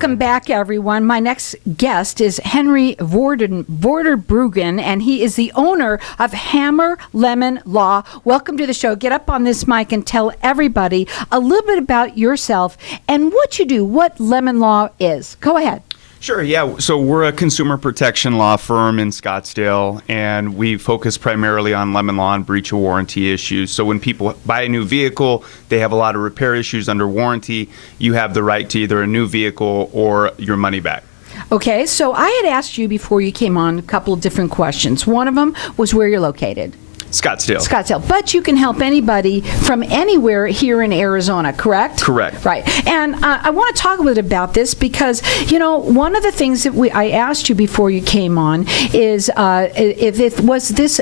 Welcome back, everyone. My next guest is Henry Vorderbruggen, and he is the owner of Hammer Lemon Law. Welcome to the show. Get up on this mic and tell everybody a little bit about yourself and what you do, what Lemon Law is. Go ahead. Sure, yeah. So we're a consumer protection law firm in Scottsdale, and we focus primarily on lemon law and breach of warranty issues. So when people buy a new vehicle, they have a lot of repair issues under warranty. You have the right to either a new vehicle or your money back. Okay, so I had asked you before you came on a couple of different questions. One of them was where you're located. Scottsdale. But you can help anybody from anywhere here in Arizona, correct? Correct. Right. And I want to talk a little bit about this because, you know, one of the things that I asked you before you came on is was this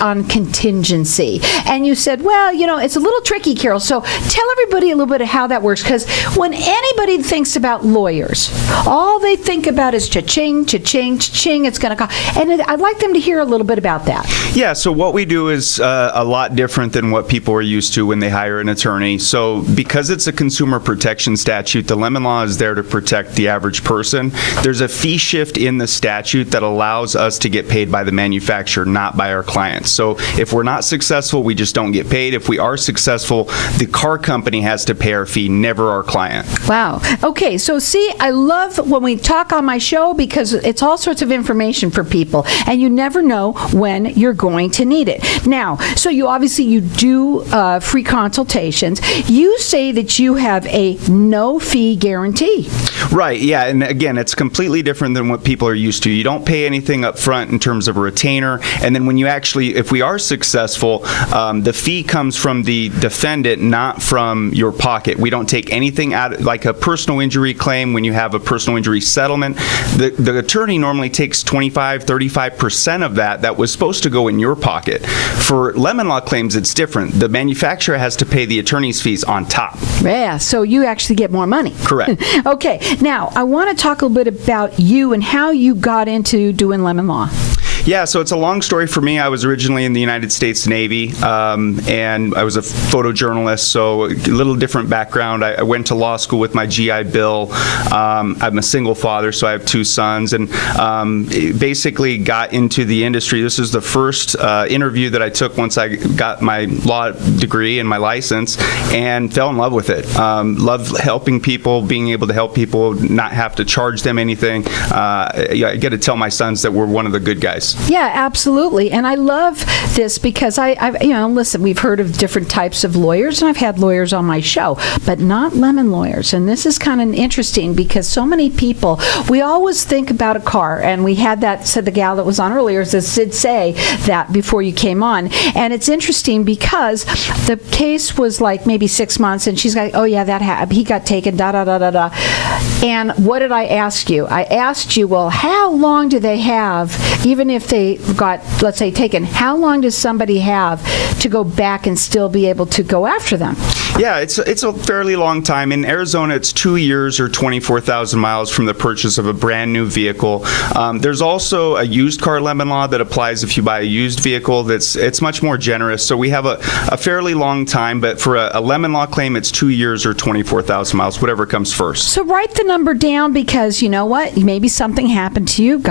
on contingency? And you said, well, you know, it's a little tricky, Carol. So tell everybody a little bit of how that works, because when anybody thinks about lawyers, all they think about is cha-ching, cha-ching, cha-ching, it's going to cost. And I'd like them to hear a little bit about that. Yeah, so what we do is a lot different than what people are used to when they hire an attorney. So because it's a consumer protection statute, the lemon law is there to protect the average person. There's a fee shift in the statute that allows us to get paid by the manufacturer, not by our clients. So if we're not successful, we just don't get paid. If we are successful, the car company has to pay our fee, never our client. Wow. Okay, so see, I love when we talk on my show because it's all sorts of information for people, and you never know when you're going to need it. Now, so you do free consultations. You say that you have a no-fee guarantee. Right, yeah, and again, it's completely different than what people are used to. You don't pay anything up front in terms of a retainer, and then when you actually, if we are successful, the fee comes from the defendant, not from your pocket. We don't take anything out, like a personal injury claim. When you have a personal injury settlement, the attorney normally takes 35% of that was supposed to go in your pocket. For lemon law claims, it's different. The manufacturer has to pay the attorney's fees on top. Yeah, so you actually get more money. Correct. Okay, now I want to talk a little bit about you and how you got into doing lemon law. Yeah, so it's a long story for me. I was originally in the United States Navy, and I was a photojournalist, so a little different background. I went to law school with my GI Bill. I'm a single father, so I have 2 sons, and basically got into the industry. This is the first interview that I took once I got my law degree and my license, and fell in love with it. Love helping people, being able to help people, not have to charge them anything. I get to tell my sons that we're one of the good guys. Yeah, absolutely. And I love this because listen, we've heard of different types of lawyers, and I've had lawyers on my show, but not lemon lawyers. And this is kind of interesting because so many people, we always think about a car, and we had that, said the gal that was on earlier, did say that before you came on. And it's interesting because the case was like maybe 6 months, and she's like, oh yeah, he got taken, da-da-da-da-da. And what did I ask you? I asked you, well, how long do they have, even if they got, let's say, taken, how long does somebody have to go back and still be able to go after them? Yeah, it's a fairly long time. In Arizona, it's 2 years or 24,000 miles from the purchase of a brand new vehicle. There's also a used car lemon law that applies if you buy a used vehicle. It's much more generous. So we have a fairly long time, but for a lemon law claim, it's 2 years or 24,000 miles, whatever comes first. So write the number down, because you know what? Maybe something happened to you.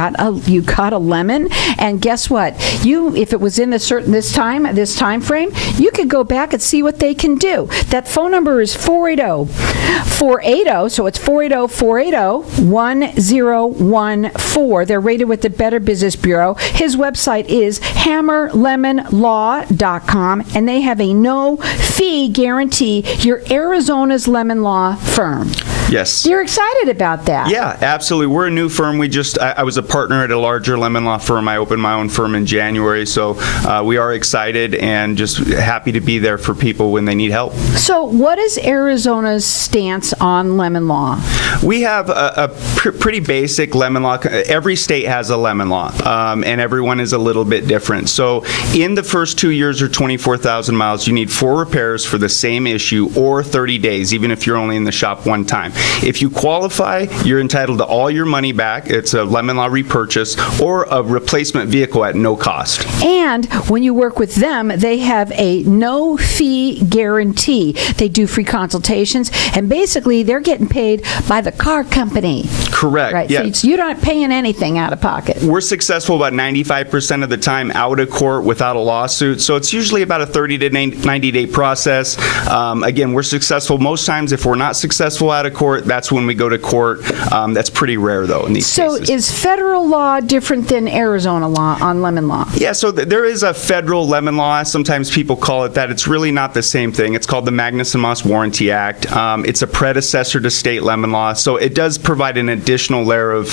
You caught a lemon, and guess what? If it was in this time frame, you could go back and see what they can do. That phone number is 480, so it's 480-480-1014. They're rated with the Better Business Bureau. His website is hammerlemonlaw.com, and they have a no-fee guarantee. You're Arizona's lemon law firm. Yes. You're excited about that. Yeah, absolutely. We're a new firm. I was a partner at a larger lemon law firm. I opened my own firm in January, so we are excited and just happy to be there for people when they need help. So what is Arizona's stance on lemon law? We have a pretty basic lemon law. Every state has a lemon law, and everyone is a little bit different. So in the first 2 years or 24,000 miles, you need 4 repairs for the same issue or 30 days, even if you're only in the shop one time. If you qualify, you're entitled to all your money back. It's a lemon law repurchase or a replacement vehicle at no cost. And when you work with them, they have a no-fee guarantee. They do free consultations, and basically they're getting paid by the car company. Correct. Right. Yeah. So you're not paying anything out of pocket. We're successful about 95% of the time out of court without a lawsuit. So it's usually about a 30 to 90-day process. Again, we're successful most times. If we're not successful out of court, that's when we go to court. That's pretty rare, though, in these cases. So is federal law different than Arizona law on lemon law? Yeah, so there is a federal lemon law. Sometimes people call it that. It's really not the same thing. It's called the Magnuson-Moss Warranty Act. It's a predecessor to state lemon law. So it does provide an additional layer of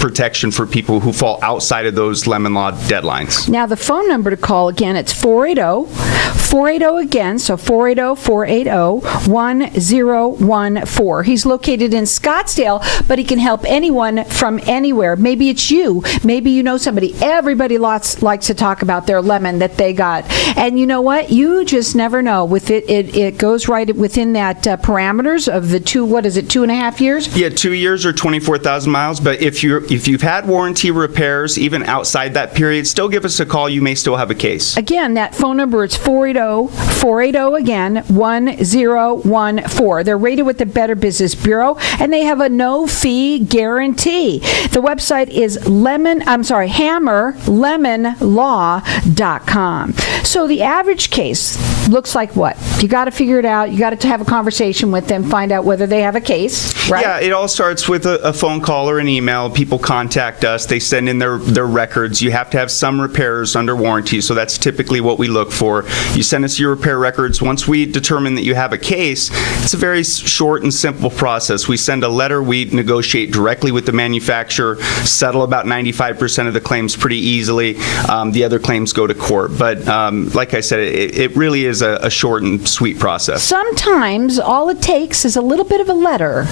protection for people who fall outside of those lemon law deadlines. Now, the phone number to call, again, it's 480 again, so 480-480-1014. He's located in Scottsdale, but he can help anyone from anywhere. Maybe it's you. Maybe you know somebody. Everybody likes to talk about their lemon that they got. And you know what? You just never know. With it goes right within that parameters of the 2.5 years? Yeah, 2 years or 24,000 miles. But if you've had warranty repairs, even outside that period, still give us a call. You may still have a case. Again, that phone number is 480 again, 1014. They're rated with the Better Business Bureau, and they have a no-fee guarantee. The website is hammerlemonlaw.com. So the average case looks like what? You got to figure it out. You got to have a conversation with them, find out whether they have a case, right? Yeah, it all starts with a phone call or an email. People contact us. They send in their records. You have to have some repairs under warranty, so that's typically what we look for. You send us your repair records. Once we determine that you have a case, it's a very short and simple process. We send a letter. We negotiate directly with the manufacturer, settle about 95% of the claims pretty easily. The other claims go to court. But like I said, it really is a short and sweet process. Sometimes all it takes is a little bit of a letter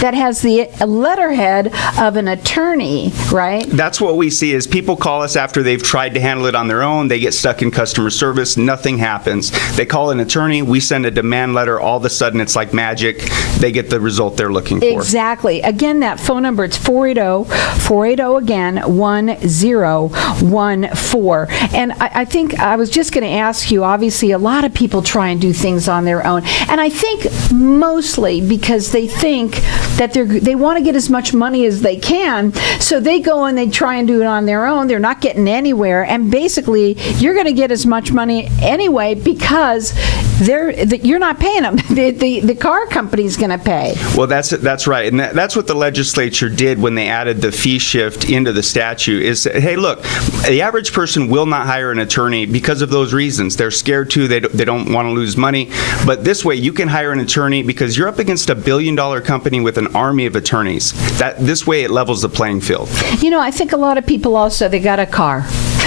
that has the letterhead of an attorney, right? That's what we see is people call us after they've tried to handle it on their own. They get stuck in customer service. Nothing happens. They call an attorney. We send a demand letter. All of a sudden, it's like magic. They get the result they're looking for. Exactly. Again, that phone number, it's 480 again, 1014. And I think I was just going to ask you, obviously, a lot of people try and do things on their own. And I think mostly because they think that they want to get as much money as they can. So they go and they try and do it on their own. They're not getting anywhere. And basically, you're going to get as much money anyway because you're not paying them. The car company's going to pay. Well, that's right. And that's what the legislature did when they added the fee shift into the statute is, hey, look, the average person will not hire an attorney because of those reasons. They're scared too. They don't want to lose money. But this way, you can hire an attorney because you're up against a billion-dollar company with an army of attorneys. This way, it levels the playing field. You know, I think a lot of people also, they got a car.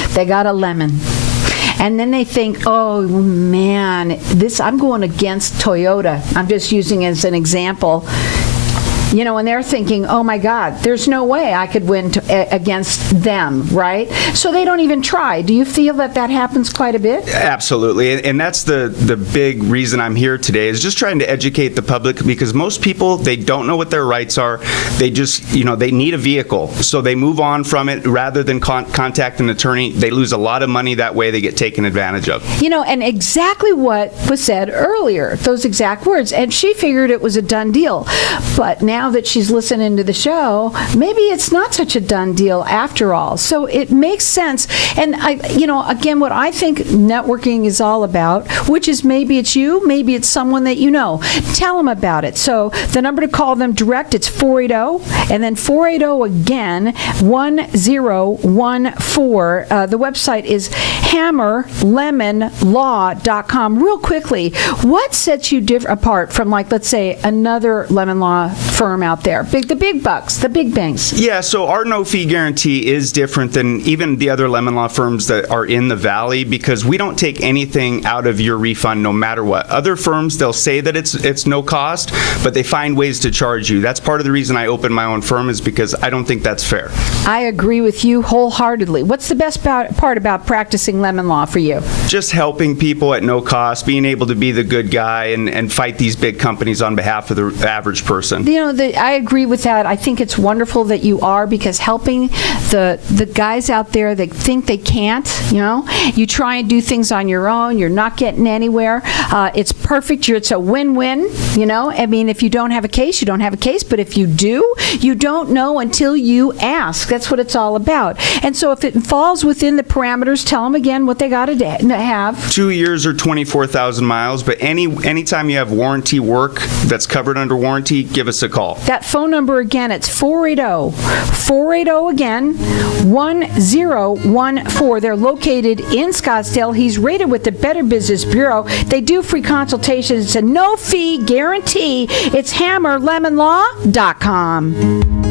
They got a lemon. And then they think, oh, man, I'm going against Toyota. I'm just using it as an example. You know, and they're thinking, oh, my God, there's no way I could win against them, right? So they don't even try. Do you feel that happens quite a bit? Absolutely. And that's the big reason I'm here today is just trying to educate the public because most people, they don't know what their rights are. They just, they need a vehicle. So they move on from it rather than contact an attorney. They lose a lot of money that way. They get taken advantage of. And exactly what was said earlier, those exact words. And she figured it was a done deal. But now that she's listening to the show, maybe it's not such a done deal after all. So it makes sense. And again, what I think networking is all about, which is maybe it's you, maybe it's someone that you know. Tell them about it. So the number to call them direct, it's 480, and then 480 again, 1014. The website is hammerlemonlaw.com. Real quickly, what sets you apart from, like, let's say, another lemon law firm firm out there? The big bucks, the big banks. Yeah, so our no-fee guarantee is different than even the other lemon law firms that are in the Valley because we don't take anything out of your refund no matter what. Other firms, they'll say that it's no cost, but they find ways to charge you. That's part of the reason I opened my own firm is because I don't think that's fair. I agree with you wholeheartedly. What's the best part about practicing lemon law for you? Just helping people at no cost, being able to be the good guy and fight these big companies on behalf of the average person. I agree with that. I think it's wonderful that you are because helping the guys out there that think they can't, you try and do things on your own, you're not getting anywhere. It's perfect. It's a win-win, I mean, if you don't have a case, you don't have a case, but if you do, you don't know until you ask. That's what it's all about. And so if it falls within the parameters, tell them again what they got to have. 2 years or 24,000 miles, but anytime you have warranty work that's covered under warranty, give us a call. That phone number again, it's 480 again, 1014. They're located in Scottsdale. He's rated with the Better Business Bureau. They do free consultations. It's a no-fee guarantee. It's hammerlemonlaw.com.